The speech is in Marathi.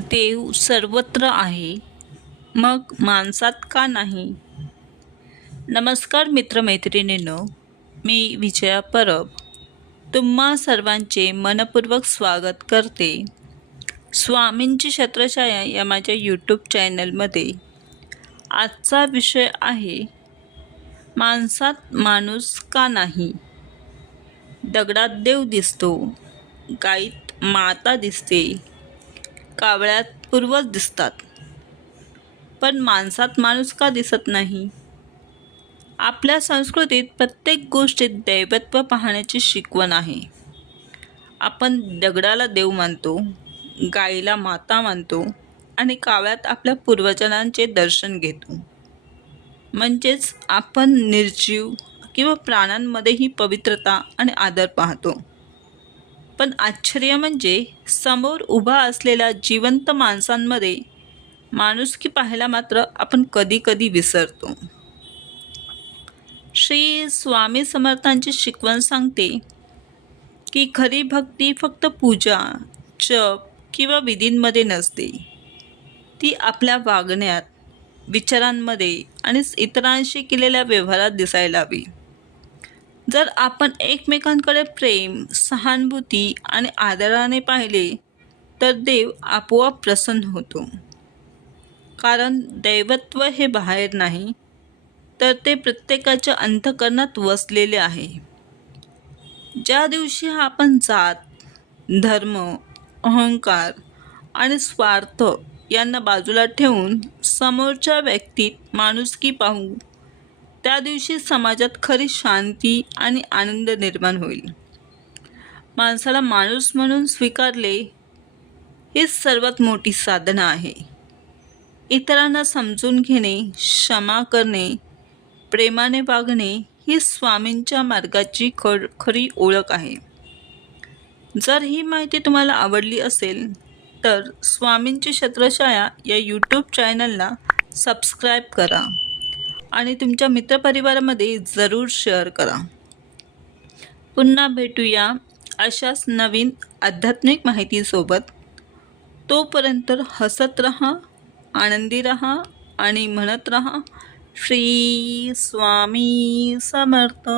देव सर्वत्र आहे, मग माणसात का नाही? नमस्कार मित्रमैत्रिणींनो, मी विजया परब तुम्हा सर्वांचे मनपूर्वक स्वागत करते. स्वामींची छत्रछाया या माझ्या यूट्यूब चॅनलमध्ये आजचा विषय आहे, माणसात माणूस का नाही? दगडात देव दिसतो, गाईत माता दिसते, कावळ्यात पूर्वज दिसतात, पण माणसात माणूस का दिसत नाही? आपल्या संस्कृतीत प्रत्येक गोष्टीत दैवत्व पाहण्याची शिकवण आहे. आपण दगडाला देव मानतो, गाईला माता मानतो आणि कावळ्यात आपल्या पूर्वजांचे दर्शन घेतो. म्हणजेच आपण निर्जीव किंवा प्राण्यांमध्येही पवित्रता आणि आदर पाहतो. पण आश्चर्य म्हणजे समोर उभा असलेल्या जिवंत माणसांमध्ये माणुसकी पाहायला मात्र आपण कधी कधी विसरतो. श्री स्वामी समर्थांची शिकवण सांगते की खरी भक्ती फक्त पूजा, जप किंवा विधींमध्ये नसते. ती आपल्या वागण्यात, विचारांमध्ये आणि इतरांशी केलेल्या व्यवहारात दिसायला हवी. जर आपण एकमेकांकडे प्रेम, सहानुभूती आणि आदराने पाहिले तर देव आपोआप प्रसन्न होतो. कारण दैवत्व हे बाहेर नाही, तर ते प्रत्येकाच्या अंतःकरणात वसलेले आहे. ज्या दिवशी आपण जात, धर्म, अहंकार आणि स्वार्थ यांना बाजूला ठेवून समोरच्या व्यक्तीत माणुसकी पाहू, त्या दिवशी समाजात खरी शांती आणि आनंद निर्माण होईल. माणसाला माणूस म्हणून स्वीकारले हीच सर्वात मोठी साधना आहे. इतरांना समजून घेणे, क्षमा करणे, प्रेमाने वागणे ही स्वामींच्या मार्गाची खरी ओळख आहे. जर ही माहिती तुम्हाला आवडली असेल तर स्वामींची छत्रछाया या यूट्यूब चॅनलला सबस्क्राईब करा आणि तुमच्या मित्रपरिवारामध्ये जरूर शेअर करा. पुन्हा भेटूया अशाच नवीन आध्यात्मिक माहितीसोबत. तोपर्यंत हसत रहा, आनंदी रहा आणि म्हणत रहा, श्री स्वामी समर्थ.